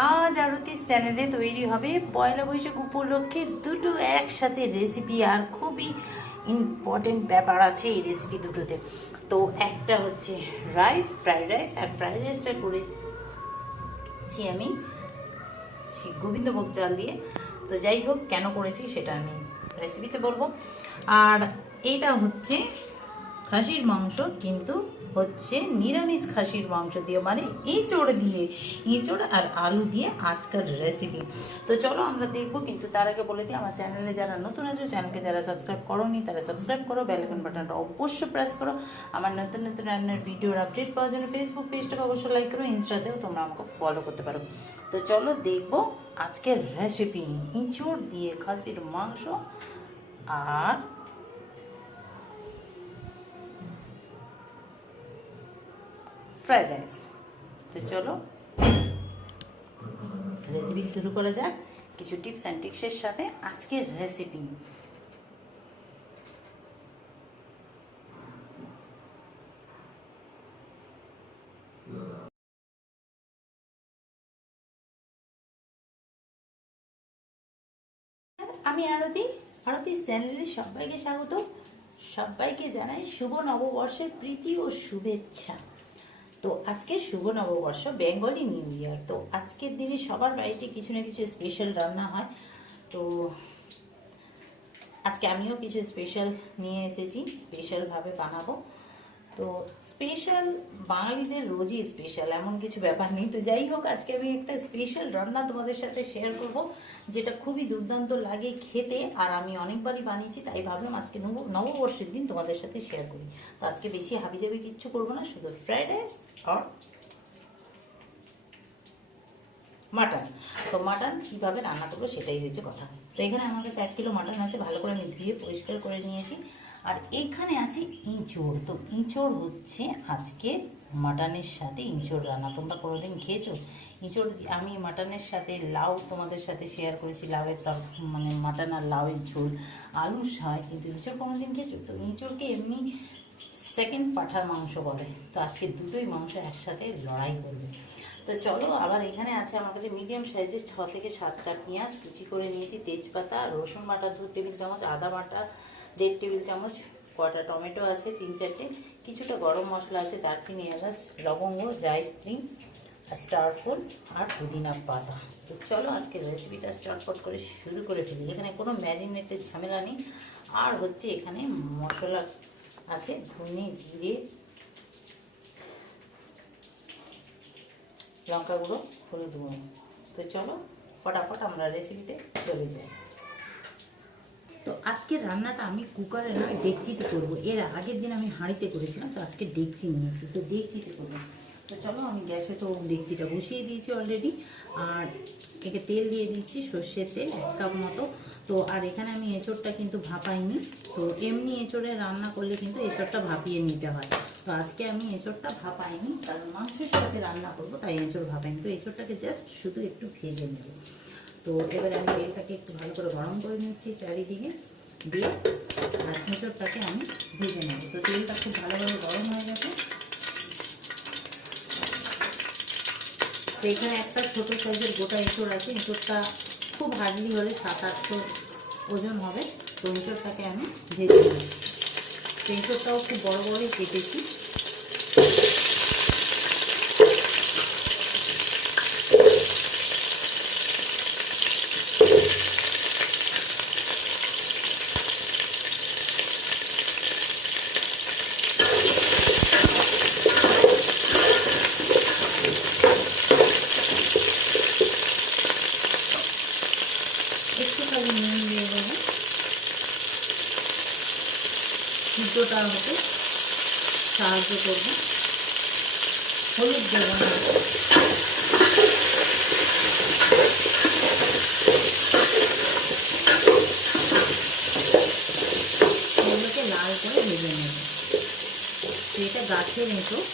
আজ আরতির চ্যানেলে তৈরি হবে পয়লা বৈশাখ উপলক্ষে দুটো একসাথে রেসিপি, আর খুবই ইম্পর্টেন্ট ব্যাপার আছে এই রেসিপি দুটোতে। তো একটা হচ্ছে ফ্রাইড রাইস, আর ফ্রাইড রাইসটা করেছি আমি সেই গোবিন্দভোগ চাল দিয়ে। তো যাই হোক, কেন করেছি সেটা আমি রেসিপিতে বলবো। আর এটা হচ্ছে খাসির মাংস, কিন্তু হচ্ছে নিরামিষ খাসির মাংস দিয়ে, মানে এঁচোড় আর আলু দিয়ে আজকের রেসিপি। তো চলো আমরা দেখবো, কিন্তু তার আগে বলে দিই আমার চ্যানেলে যারা নতুন আছে, চ্যানেলকে যারা সাবস্ক্রাইব করোনি তারা সাবস্ক্রাইব করো, বেল আইকন বাটনটা অবশ্যই প্রেস করো। আমার নতুন নতুন রান্নার ভিডিওর আপডেট পাওয়ার জন্য ফেসবুক পেজটাকে অবশ্যই লাইক করো, ইনস্টাতেও তোমরা আমাকে ফলো করতে পারো। তো চলো দেখবো আজকের রেসিপি, এঁচোড় দিয়ে খাসির মাংস আর ফ্রাইড রাইস। তো চলো রেসিপি শুরু করা যাক কিছু টিপস অ্যান্ড ট্রিক্সের সাথে। আজকের রেসিপি আমি আরতি চ্যানেলে সবাইকে স্বাগত, সবাইকে জানাই শুভ নববর্ষের প্রীতি ও শুভেচ্ছা। তো আজকে শুভ নববর্ষ, বেঙ্গলি নিউ ইয়ার। তো আজকের দিনে সবার বাড়িতে কিছু না কিছু স্পেশাল রান্না হয়। তো আজকে আমিও কিছু স্পেশাল নিয়ে এসেছি, স্পেশালভাবে বানাবো। তো স্পেশাল, বাঙালিদের রোজই স্পেশাল, এমন কিছু ব্যাপার নেই। তো যাই হোক, আজকে আমি একটা স্পেশাল রান্না তোমাদের সাথে শেয়ার করব, যেটা খুবই দুর্দান্ত লাগে খেতে, আর আমি অনেকবারই বানিয়েছি, তাই ভাবলাম আজকে নববর্ষের দিন তোমাদের সাথে শেয়ার করি। তো আজকে বেশি হাবিজাবি কিচ্ছু করবো না, শুধু ফ্রাইড রাইস আর মাটন। তো মাটন কীভাবে রান্না করবো সেটাই হচ্ছে কথা। তো এখানে আমার কাছে 1 কিলো মাটন আছে, ভালো করে আমি ধুয়ে পরিষ্কার করে নিয়েছি। আর এখানে আছে ইঁচড়। তো ইঁচড় হচ্ছে আজকে মাটনের সাথে ইঁচড় রান্না। তোমরা কোনোদিন খেয়েছো ইঁচড়? আমি মাটনের সাথে লাউ তোমাদের সাথে শেয়ার করেছি, লাউয়ের মানে মাটন আর লাউয়ের ঝোল, আলু হয়, কিন্তু ইঁচড় কোনোদিন খেয়েছো? তো ইঁচড়কে এমনি সেকেন্ড পাঁঠার মাংস বলে। তো আজকে দুটোই মাংস একসাথে লড়াই করবে। তো চলো, আবার এখানে আছে আমার কাছে মিডিয়াম সাইজের 6 থেকে 7টা পেঁয়াজ কুচি করে নিয়েছি, তেজপাতা, রসুন বাটা 2 টেবিল চামচ, আদা বাটা 1.5 টেবিল চামচ, কটা টমেটো আছে 3-4টে, কিছুটা গরম মশলা আছে, দারচিনি, এলাচ, লবঙ্গ, জায়ত্রী, স্টার ফুল আর পুদিনা পাতা। তো চলো আজকে রেসিপিটা চটপট করে শুরু করে ফেলি। এখানে কোনো ম্যারিনেটের ঝামেলা নেই। আর হচ্ছে এখানে মশলা আছে, ধনে, জিরে, লঙ্কা গুঁড়ো, হলুদ গুঁড়ো। তো চলো ফটাফট আমরা রেসিপিতে চলে যাই। তো আজকের রান্নাটা আমি কুকারে নয়, ডেকচিতে করবো। এর আগের দিন আমি হাঁড়িতে করেছিলাম, তো আজকে ডেকচি নিয়েছি, তো ডেকচিতে করবো। তো চলো, আমি গ্যাসে তো ডেকচিটা বসিয়ে দিয়েছি অলরেডি, আর একে তেল দিয়ে দিচ্ছি, সর্ষের তেল 1 কাপ মতো। তো আর এখানে আমি এঁচোড়টা কিন্তু ভাপাইনি। তো এমনি এঁচোড়ে রান্না করলে কিন্তু এঁচোড়টা ভাপিয়ে নিতে হয়। তো আজকে আমি এঁচোড়টা ভাপাইনি, কারণ মাংসের সাথে রান্না করবো, তাই এঁচোড় ভাপাইনি। তো এঁচোড়টাকে জাস্ট শুধু একটু ভেজে নেব। তো এবারে আমি তেলটাকে একটু ভালো করে গরম করে নিচ্ছি চারিদিকে দিয়ে, আর এঁচোড়টাকে আমি ভেজে নেব। তো তেলটা খুব ভালোভাবে গরম হয়ে গেছে। তো এখানে একটা ছোটো সাইজের গোটা এঁচোড় আছে। এঁচোড়টা খুব হার্ডলি হলে 700-800 ওজন হবে। তো এঁচোড়টাকে আমি ভেজে নেব। তো এঁচোড়টাও খুব বড় বড়ই কেটেছি। একটুখানি নুন দিয়ে দেবো, সিদ্ধটা হতে সাহায্য করবে। হলুদ দেবো না, এগুলোকে লাল করে ভেজে নেব। তো এটা গাছের এঁচোড়,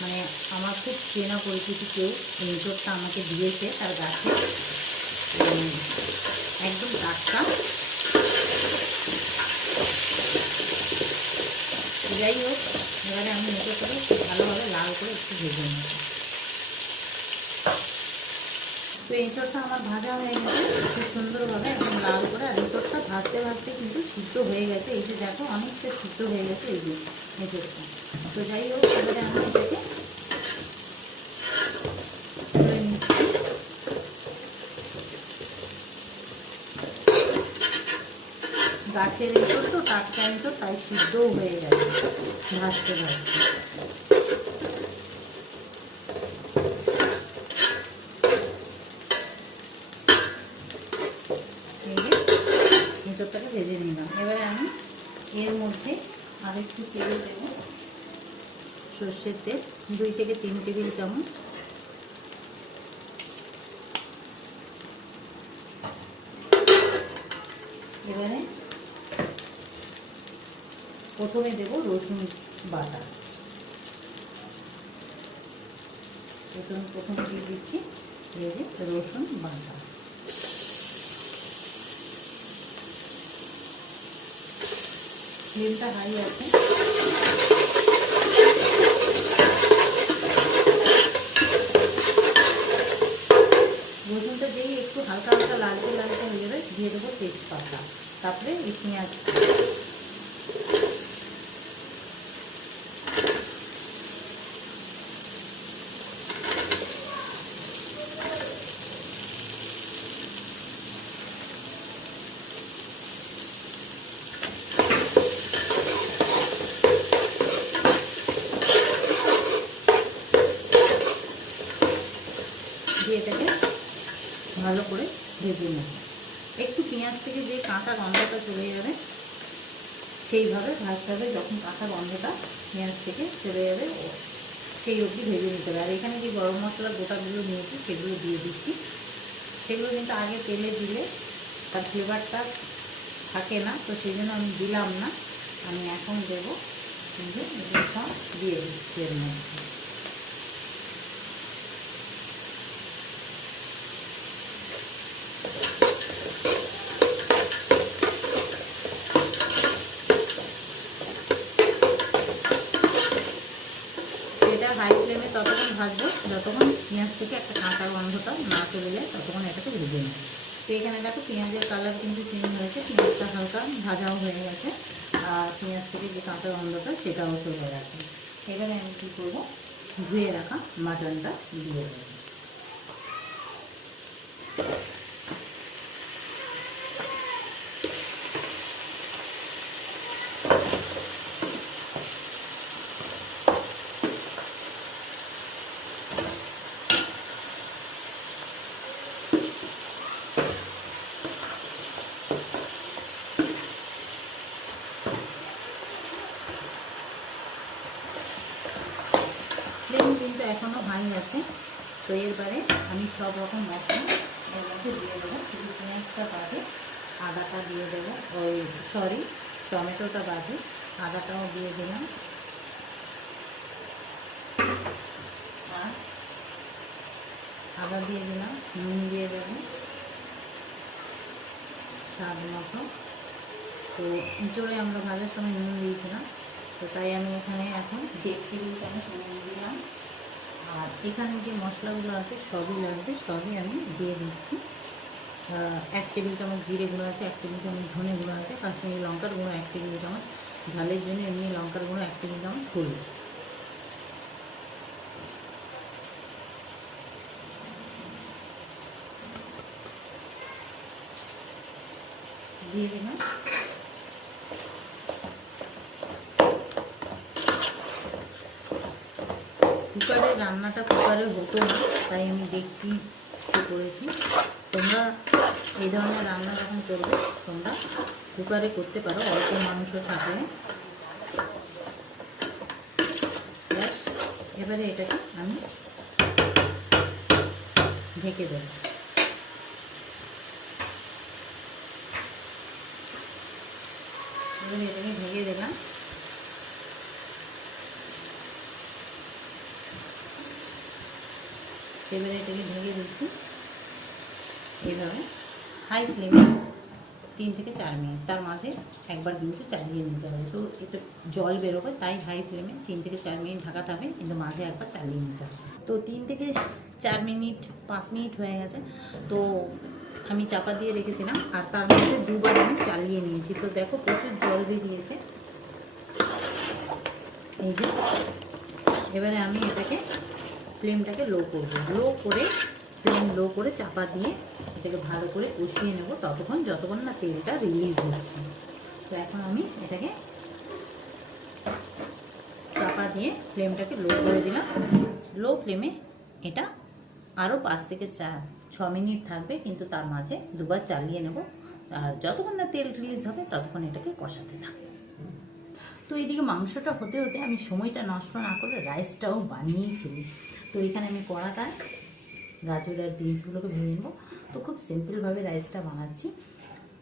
মানে আমার খুব চেনা পরিচিতি কেউ এঁচোড়টা আমাকে দিয়েছে, তার গাছে একদম টাটকা। যাই হোক, এবারে আমি এঁচোড়টাকে খুব ভালোভাবে লাল করে একটু ভেজে নেব। তো তো এঁচড়টা আমার ভাজা হয়ে গেছে খুব সুন্দরভাবে একদম লাল করে। আর এঁচড়টা ভাজতে ভাজতে কিন্তু সিদ্ধ হয়ে গেছে। এই যে দেখো অনেকটা সিদ্ধ হয়ে গেছে এই যে এঁচড়টা। তো যাই হোক, এবারে আমি এটাকে তুলে নিচ্ছি। গাছের এঁচড় তো, টাটকা এঁচড়, তাই সিদ্ধও হয়ে গেছে ভাজতে ভাজতে। এঁচড়টাকে ভেজে নিলাম। এবারে আমি এর মধ্যে আর একটু তেল দেবো, সর্ষের তেল 2 থেকে 3 টেবিল চামচ। এবারে প্রথমে দেবো রসুন বাটা। প্রথমে দিয়ে দিচ্ছি এই যে রসুন বাটা। ফ্লেমটা হাই আছে। রসুনটা যেই একটু হালকা হালকা লালচে লালচে হয়ে যাবে, দিয়ে দেবো তেজপাতা, তারপরে এই পেঁয়াজ। দিয়ে এটাকে ভালো করে ভেজে নেব। একটু পেঁয়াজ থেকে যে কাঁচা গন্ধটা চলে যাবে সেইভাবে ভাজতে হবে। যখন কাঁচা গন্ধটা পেঁয়াজ থেকে চলে যাবে সেই অবধি ভেজে নিতে হবে। আর এখানে যে গরম মশলার গোটাগুলো নিয়েছি সেগুলো দিয়ে দিচ্ছি। সেগুলো কিন্তু আগে তেলে দিলে তার ফ্লেভারটা থাকে না, তো সেই জন্য আমি দিলাম না। আমি এখন দেবো, কিন্তু এগুলো সব দিয়ে দিচ্ছি এর মধ্যে। হাই ফ্লেমে ততক্ষণ ভাজবো যতক্ষণ পেঁয়াজ থেকে একটা কাঁচা গন্ধটা না চলে যায়, ততক্ষণ এটাকে ভেজে নেব। তো এখানে দেখো পেঁয়াজের কালার কিন্তু চেঞ্জ হয়েছে, পেঁয়াজটা হালকা ভাজাও হয়ে গেছে, আর পেঁয়াজ থেকে যে কাঁচা গন্ধটা সেটাও চলে গেছে। এবারে আমি কী করবো, ধুয়ে রাখা মাটনটা দিয়ে দেবো। ফ্লেম কিন্তু এখনও হাই আছে। তো এরবারে আমি সব রকম মশলা এর মধ্যে দিয়ে দেবো। শুধু পেঁয়াজটা বাদে আদাটা দিয়ে দেবো, টমেটোটা বাদে আদাটাও দিয়ে দিলাম। আর আদা দিয়ে দিলাম, নুন দিয়ে দেবো স্বাদ মতো। তো এঁচড়ে আমরা ভাজার সময় নুন দিয়েছিলাম, তো তাই আমি এখানে এখন 1.5 টেবিল চামচ নুন দিলাম। আর এখানে যে মশলাগুলো আছে সবই লাগবে, সবই আমি দিয়ে দিচ্ছি। 1 টেবিল চামচ জিরে গুঁড়ো আছে, 1 টেবিল চামচ ধনে গুঁড়ো আছে, কাশ্মীরি লঙ্কার গুঁড়ো 1 টেবিল চামচ, ঝালের জন্য এমনি লঙ্কার গুঁড়ো 1 টেবিল চামচ, হলুদ। দিয়ে দিলাম। কুকারের রান্নাটা কুকারে হতো না, তাই আমি দেখছি করেছি। তোমরা এই ধরনের রান্না যখন করবে তোমরা কুকারে করতে পারো, অল্প মাংস থাকলে। ব্যাস, এবারে এটাকে আমি ঢেকে দেব। এবারে এটাকে ঢেকে দিলাম। এবারে এটাকে ঢেকে দিচ্ছি এইভাবে হাই ফ্লেমে 3 থেকে 4 মিনিট, তার মাঝে একবার কিন্তু চালিয়ে নিতে হবে। তো এতে জল বেরোবে, তাই হাই ফ্লেমে 3 থেকে 4 মিনিট ঢাকা থাকবে, কিন্তু মাঝে একবার চালিয়ে নিতে হবে। তো 3 থেকে 4 মিনিট 5 মিনিট হয়ে গেছে, তো আমি চাপা দিয়ে রেখেছিলাম আর তার মধ্যে দুবার আমি চালিয়ে নিয়েছি। তো দেখো প্রচুর জল বেরিয়েছে। এই যে এবারে আমি এটাকে ফ্লেমটাকে লো করবো, ফ্লেম লো করে চাপা দিয়ে এটাকে ভালো করে কষিয়ে নেব ততক্ষণ যতক্ষণ না তেলটা রিলিজ হচ্ছে। তো এখন আমি এটাকে চাপা দিয়ে ফ্লেমটাকে লো করে দিলাম। লো ফ্লেমে এটা আরও 5 থেকে 6 মিনিট থাকবে, কিন্তু তার মাঝে দুবার চালিয়ে নেব। আর যতক্ষণ না তেল রিলিজ হবে ততক্ষণ এটাকে কষাতে থাকবে। তো এইদিকে মাংসটা হতে হতে আমি সময়টা নষ্ট না করে রাইসটাও বানিয়েই ফেলি। তো এখানে আমি কড়াটায় গাজর আর বিনসগুলোকে ভেজে নেব। তো খুব সিম্পলভাবে রাইসটা বানাচ্ছি,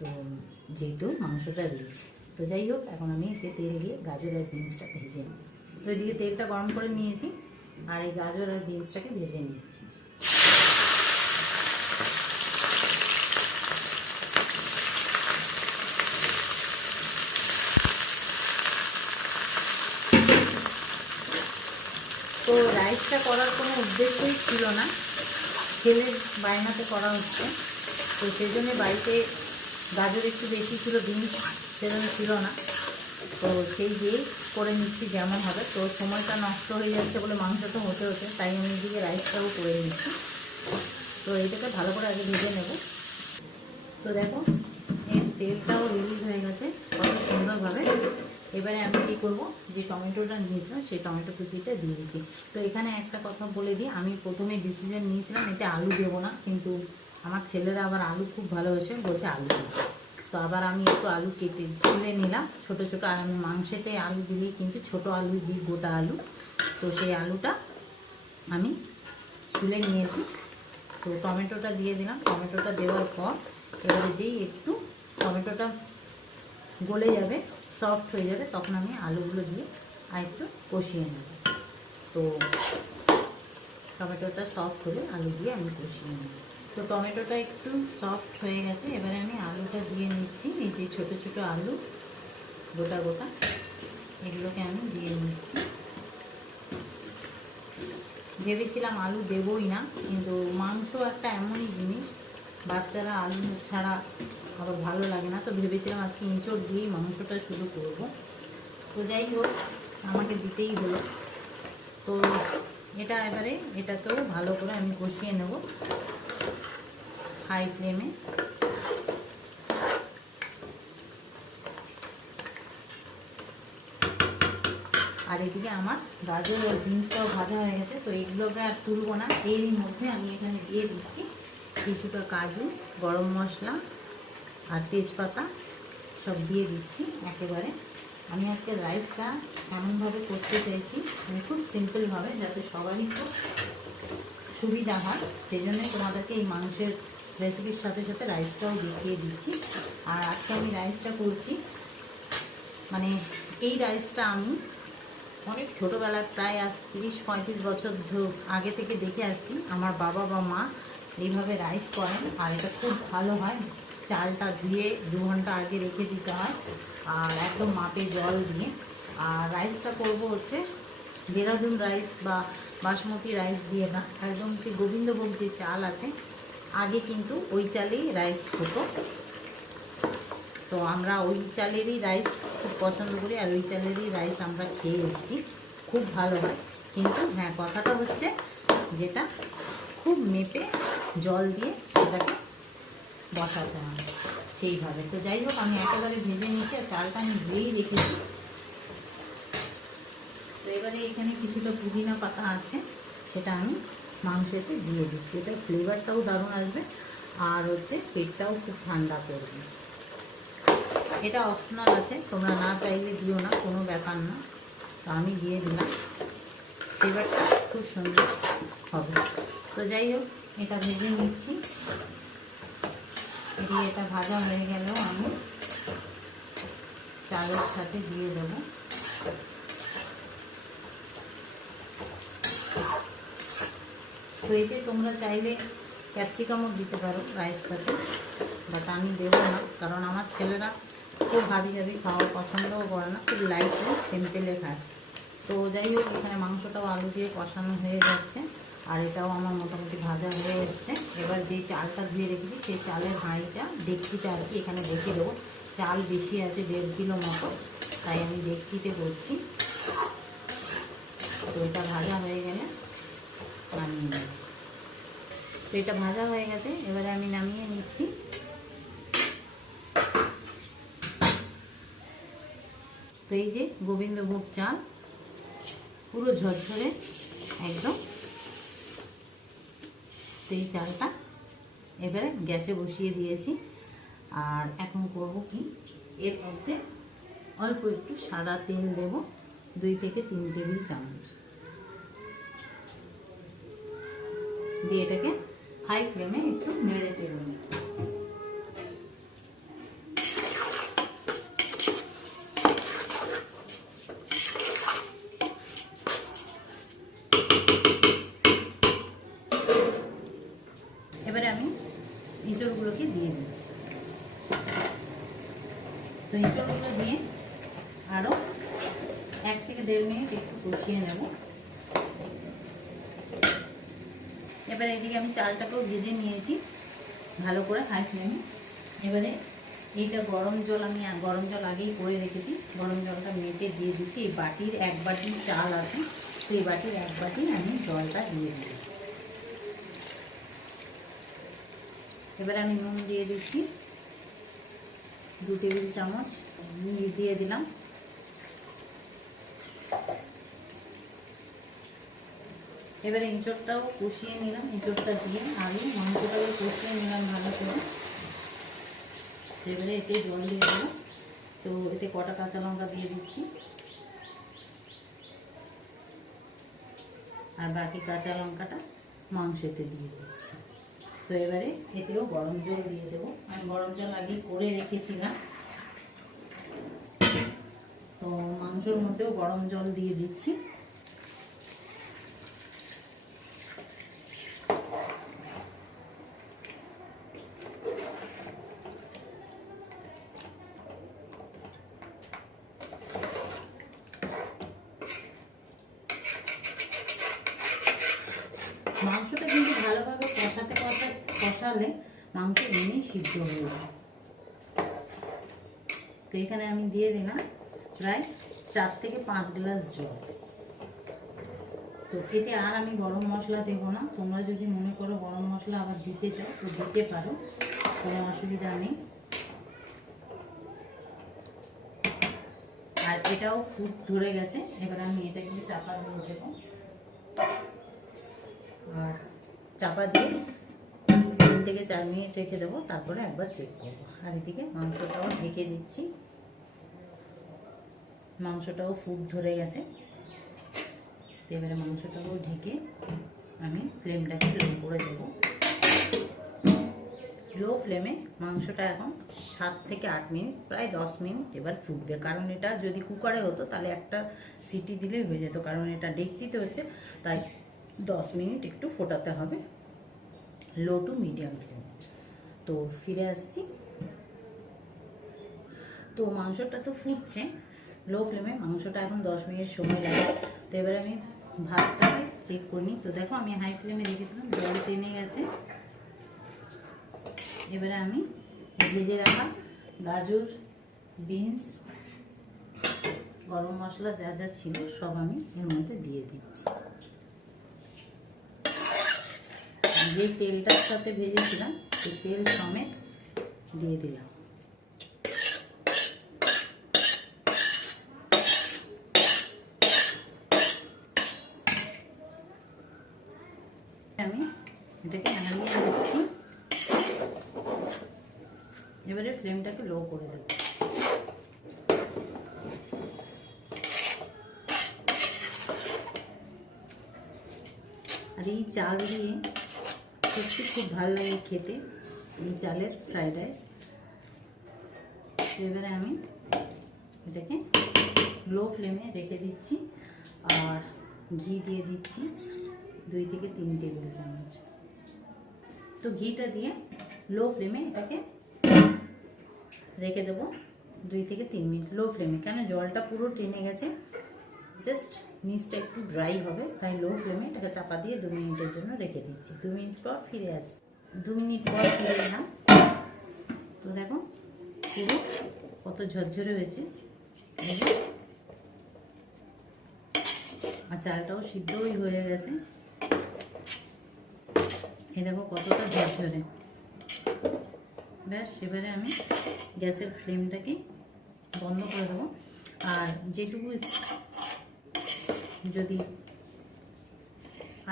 তো যেহেতু মাংসটা রিচ। তো যাই হোক, এখন আমি এতে তেল দিয়ে গাজর আর বিনসটা ভেজে নিই। তো এদিকে তেলটা গরম করে নিয়েছি আর এই গাজর আর বিনসটাকে ভেজে নিচ্ছি। তো রাইসটা করার কোনো উদ্দেশ্যই ছিল না, ছেলের বায়নাতে করা হচ্ছে। তো সেই জন্যে বাড়িতে গাজর একটু বেশি ছিল, বিনস সেজন্য ছিল না, তো সেই দিয়েই করে নিচ্ছি যেমন হবে। তো সময়টা নষ্ট হয়ে যাচ্ছে বলে মাংসটা হতে হতে, তাই আমি এদিকে রাইসটাও করে নিচ্ছি। তো এইটাকে ভালো করে আগে ভেজে নেব। তো দেখো এর তেলটাও রিলিজ হয়ে গেছে কত সুন্দরভাবে। এবারে আমি কী করবো, যে টমেটোটা নিয়েছিলাম সেই টমেটো কুচিটা দিয়ে দিচ্ছি। তো এখানে একটা কথা বলে দিই, আমি প্রথমে ডিসিশন নিয়েছিলাম এতে আলু দেবো না, কিন্তু আমার ছেলেরা আবার আলু খুব ভালোবাসে, বলছে আলু দেবো। তো আবার আমি একটু আলু কেটে তুলে নিলাম ছোটো ছোটো। আর আমি মাংসেতে আলু দিলেই কিন্তু ছোটো আলু দিই, গোটা আলু। তো সেই আলুটা আমি ছুলে নিয়েছি। তো টমেটোটা দিয়ে দিলাম। টমেটোটা দেওয়ার পর এবারে যেই একটু টমেটোটা গলে যাবে, সফট হয়ে যাবে, তখন আমি আলুগুলো দিয়ে আর একটু কষিয়ে নেব। তো টমেটোটা সফট হলে আলু দিয়ে আমি কষিয়ে নেব। তো টমেটোটা একটু সফট হয়ে গেছে, এবারে আমি আলুটা দিয়ে নিচ্ছি। এই যে ছোটো ছোটো আলু গোটা গোটা, এগুলোকে আমি দিয়ে নিচ্ছি। ভেবেছিলাম আলু দেবই না, কিন্তু মাংস একটা এমনই জিনিস, বাচ্চারা আলু ছাড়া আবার ভালো লাগে না। তো ভেবেছিলাম আজকে ইঁচড় দিয়েই মাংসটা শুরু করব। তো যাই হোক, আমাকে দিতেই হলো। তো এটা এবারে এটাকেও ভালো করে আমি কষিয়ে নেব হাই ফ্লেমে। আর এদিকে আমার গাজর আর বিনসটাও ভাজা হয়ে গেছে। তো এগুলোকে আর তুলবো না, এরই মধ্যে আমি এখানে দিয়ে দিচ্ছি কিছুটা কাজু, গরম মশলা আর তেজপাতা সব দিয়ে দিচ্ছি একেবারে। আমি আজকে রাইসটা এমনভাবে করতে চাইছি, মানে খুব সিম্পলভাবে, যাতে সবারই খুব সুবিধা হয়। সেই জন্যই তোমাদেরকে এই মাংসের রেসিপির সাথে সাথে রাইসটাও দেখিয়ে দিচ্ছি। আর আজকে আমি রাইসটা করছি, মানে এই রাইসটা আমি অনেক ছোটোবেলায়, প্রায় আজ 30-35 বছর আগে থেকে দেখে আসছি। আমার বাবা বা মা এইভাবে রাইস করেন, আর এটা খুব ভালো হয়। চালটা ধুয়ে 2 ঘন্টা আগে রেখে দিতে হয়, আর একদম মাপে জল দিয়ে। আর রাইসটা করব হচ্ছে দেরাদুন রাইস বা বাসমতি রাইস দিয়ে না, একদম সেই গোবিন্দভোগ যে চাল আছে, আগে কিন্তু ওই চালেই রাইস হতো। তো আমরা ওই চালেরই রাইস খুব পছন্দ করি, আর ওই চালেরই রাইস আমরা খেয়ে এসেছি, খুব ভালো হয়। কিন্তু হ্যাঁ, কথাটা হচ্ছে যেটা খুব মেপে জল দিয়ে সেটাকে বসাতে হয় সেইভাবে। তো যাই হোক, আমি একেবারে ভেজে নিচ্ছি আর চালটা আমি ধুয়েই রেখেছি। তো এবারে এখানে কিছুটা পুদিনা পাতা আছে, সেটা আমি মাংসেতে দিয়ে দিচ্ছি। এটা ফ্লেভারটাও দারুণ আসবে, আর হচ্ছে পেটটাও খুব ঠান্ডা করবে। এটা অপশনাল আছে, তোমরা না চাইলে দিও না, কোনো ব্যাপার না। তো আমি দিয়ে দিলাম, ফ্লেভারটা খুব সুন্দর হবে। তো যাই হোক, এটা ভেজে নিচ্ছি। দিয়ে এটা ভাজা হয়ে গেলেও আমি চালের সাথে দিয়ে দেবো। তো এতে তোমরা চাইলে ক্যাপসিকামও দিতে পারো রাইসটাতে, বাট আমি দেবো না, কারণ আমার ছেলেরা খুব হাবি জাবি খাওয়া পছন্দও করে না, খুব লাইটলি সিম্পলে খায়। তো যাই হোক, এখানে মাংসটাও আলু দিয়ে কষানো হয়ে যাচ্ছে, আর এটাও আমার মোটামুটি ভাজা হয়ে এসছে। এবার যে চালটা ধুয়ে রেখেছি সেই চালের হাঁড়িটা ডেকচিতে আর কি এখানে রেখে দেবো। চাল বেশি আছে, 1.5 কিলো মতো, তাই আমি ডেকচিতে করছি। তো এটা ভাজা হয়ে গেলে নামিয়ে নেব। তো এটা ভাজা হয়ে গেছে, এবারে আমি নামিয়ে নিচ্ছি। তো এই যে গোবিন্দভোগ চাল, পুরো ঝরঝরে একদম। তো এই চালটা এবারে গ্যাসে বসিয়ে দিয়েছি। আর এখন করব কি, এর মধ্যে অল্প একটু সাদা তেল দেব, 2 থেকে 3 টেবিল চামচ দিয়ে এটাকে হাই ফ্লেমে একটু নেড়ে চেড়ে নেব। এবারে আমি এঁচড়গুলোকে দিয়ে দিচ্ছি। তো এঁচড়গুলো দিয়ে আরও 1 থেকে 1.5 মিনিট একটু কষিয়ে নেব। এবারে এদিকে আমি চালটাকেও ভেজে নিয়েছি ভালো করে হাই ফ্লেমে। এবারে এইটা গরম জল, আমি গরম জল আগেই করে রেখেছি, গরম জলটা মেপে দিয়ে দিচ্ছি। এই বাটির 1 বাটি চাল আছে, তো এই বাটির 1 বাটি আমি জলটা দিয়ে দিচ্ছি। এবারে আমি নুন দিয়ে দিচ্ছি, 2 টেবিল চামচ দিয়ে দিলাম। এবারে এঁচড়টাও কষিয়ে নিলাম, এঁচড়টা দিয়ে আলু মাংসটাও কষিয়ে নিলাম ভালো করে। এবারে এতে জল দিয়ে দেবো। তো এতে কটা কাঁচা লঙ্কা দিয়ে দিচ্ছি, আর বাকি কাঁচা লঙ্কাটা মাংসেতে দিয়ে দিচ্ছি। তো এবারে এতেও গরম জল দিয়ে দেবো, আমি গরম জল আগেই করে রেখেছিলাম। তো মাংসের মধ্যেও গরম জল দিয়ে দিচ্ছি। মাংসটা কিন্তু ভালোভাবে কষালে মাংস এমনি সিদ্ধ হয়ে যায়। তো এখানে আমি দিয়ে দিলাম প্রায় 4 থেকে 5 গ্লাস জল। তো এতে আর আমি গরম মশলা দেবো না, তোমরা যদি মনে করো গরম মশলা আবার দিতে চাও তো দিতে পারো, কোনো অসুবিধা নেই। আর এটাও ফুট ধরে গেছে, এবার আমি এটা কিন্তু চাপা দিয়ে দেবো। আর চাপা দিয়ে 3 থেকে 4 মিনিট রেখে দেবো, তারপরে একবার চেক করবো। আর এদিকে মাংসটাও ঢেকে দিচ্ছি, মাংসটাও ফুট ধরে গেছে। এবারে মাংসটাও ঢেকে আমি ফ্লেমটাকে লো করে দেবো। লো ফ্লেমে মাংসটা এখন 7 থেকে 8 মিনিট, প্রায় 10 মিনিট এবার ফুটবে। কারণ এটা যদি কুকারে হতো তাহলে একটা সিটি দিলেই হয়ে যেত, কারণ এটা ডেকচিতে হচ্ছে, তাই 10 মিনিট একটু ফোটাতে হবে লো টু মিডিয়াম ফ্লেম। তো ফিরে আসছি। তো মাংসটা তো ফুটছে লো ফ্লেমে, মাংসটা এখন 10 মিনিট সময় লাগে। তো এবার আমি ভাতটাকে চেক করি। তো দেখো আমি হাই ফ্লেমে রেখেছিলাম, জল টেনে গেছে। এবারে আমি ভেজে রাখা গাজর, বিনস, গরম মশলা যা যা ছিল সব আমি এর মধ্যে দিয়ে দিচ্ছি। যে তেলটার সাথে ভেজেছিলাম সেই তেল সমেত দিয়ে দিলাম। আমি এটাকে নাড়িয়ে দিচ্ছি। এবারে ফ্লেমটাকে লো করে দেব। আর এই চাল দিয়ে সত্যি খুব ভালো লাগে খেতে, এই চালের ফ্রাইড রাইস। এবারে আমি এটাকে লো ফ্লেমে রেখে দিচ্ছি, আর ঘি দিয়ে দিচ্ছি 2 থেকে 3 টেবিল চামচ। তো ঘিটা দিয়ে লো ফ্লেমে এটাকে রেখে দেবো 2 থেকে 3 মিনিট লো ফ্লেমে, কেন জলটা পুরো টেনে গেছে, জাস্ট নিচটা একটু ড্রাই হবে, তাই লো ফ্লেমে এটাকে চাপা দিয়ে 2 মিনিটের জন্য রেখে দিচ্ছি। 2 মিনিট পর ফিরে আসি। 2 মিনিট পর ফিরে এলাম। তো দেখো পুরো কত ঝরঝরে হয়েছে, আর চালটাও সিদ্ধই হয়ে গেছে। এই দেখো কতটা ঝরঝরে। ব্যাস এবারে আমি গ্যাসের ফ্লেমটাকে বন্ধ করে দেবো। আর যেটুকু যদি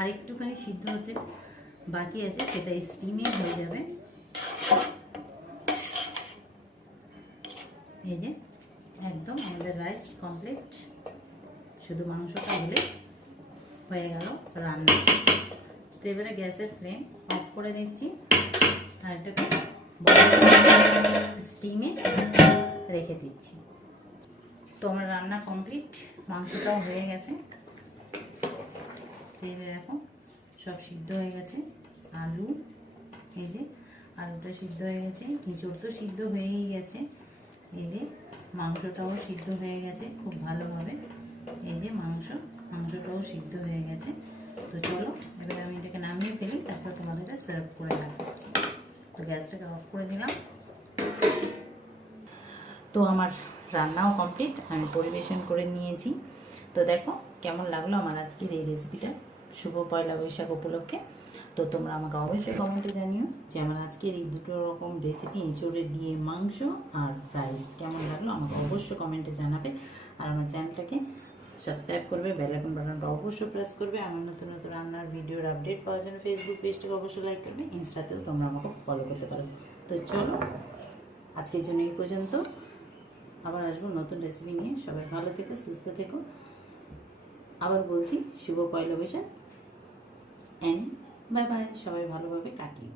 আরেকটুখানি সিদ্ধ হতে বাকি আছে সেটা স্টিমে হয়ে যাবে। এই যে একদম আমাদের রাইস কমপ্লিট, শুধু মাংসটা হলে হয়ে গেল রান্না। তো এবারে গ্যাসের ফ্লেম অফ করে দিচ্ছি আর এটাকে স্টিমে রেখে দিচ্ছি। তো আমার রান্না কমপ্লিট, মাংসটাও হয়ে গেছে। তেলে দেখো সব সিদ্ধ হয়ে গেছে, আলু এই যে আলুটা সিদ্ধ হয়ে গেছে, এঁচোড় তো সিদ্ধ হয়েই গেছে, এই যে মাংসটাও সিদ্ধ হয়ে গেছে খুব ভালোভাবে, এই যে মাংসটাও সিদ্ধ হয়ে গেছে। তো চলো এবারে আমি এটাকে নামিয়ে ফেলি, তারপর তোমাদের সার্ভ করে দেখাচ্ছি। তো গ্যাসটাকে অফ করে দিলাম। তো আমার রান্নাও কমপ্লিট, আমি পরিবেশন করে নিয়েছি। তো দেখো কেমন লাগলো আমার আজকের এই রেসিপিটা শুভ পয়লা বৈশাখ উপলক্ষে। তো তোমরা আমাকে অবশ্যই কমেন্টে জানিও যে আমার আজকের এই দুটো রকম রেসিপি, এঁচোড়ে দিয়ে মাংস আর রাইস, কেমন লাগলো আমাকে অবশ্যই কমেন্টে জানাবে। আর আমার চ্যানেলটাকে সাবস্ক্রাইব করবে, বেল আইকন বাটনটা অবশ্যই প্রেস করবে। আমার নতুন নতুন রান্নার ভিডিওর আপডেট পাওয়ার জন্য ফেসবুক পেজটাকে অবশ্যই লাইক করবে, ইনস্টাতেও তোমরা আমাকে ফলো করতে পারো। তো চলো আজকের জন্য এই পর্যন্ত, আবার আসবো নতুন রেসিপি নিয়ে। সবাই ভালো থেকো, সুস্থ থেকো। আবার বলছি শুভ পয়লা বৈশাখ অ্যান্ড বাই বাই, সবাই ভালোভাবে কাটিয়ে।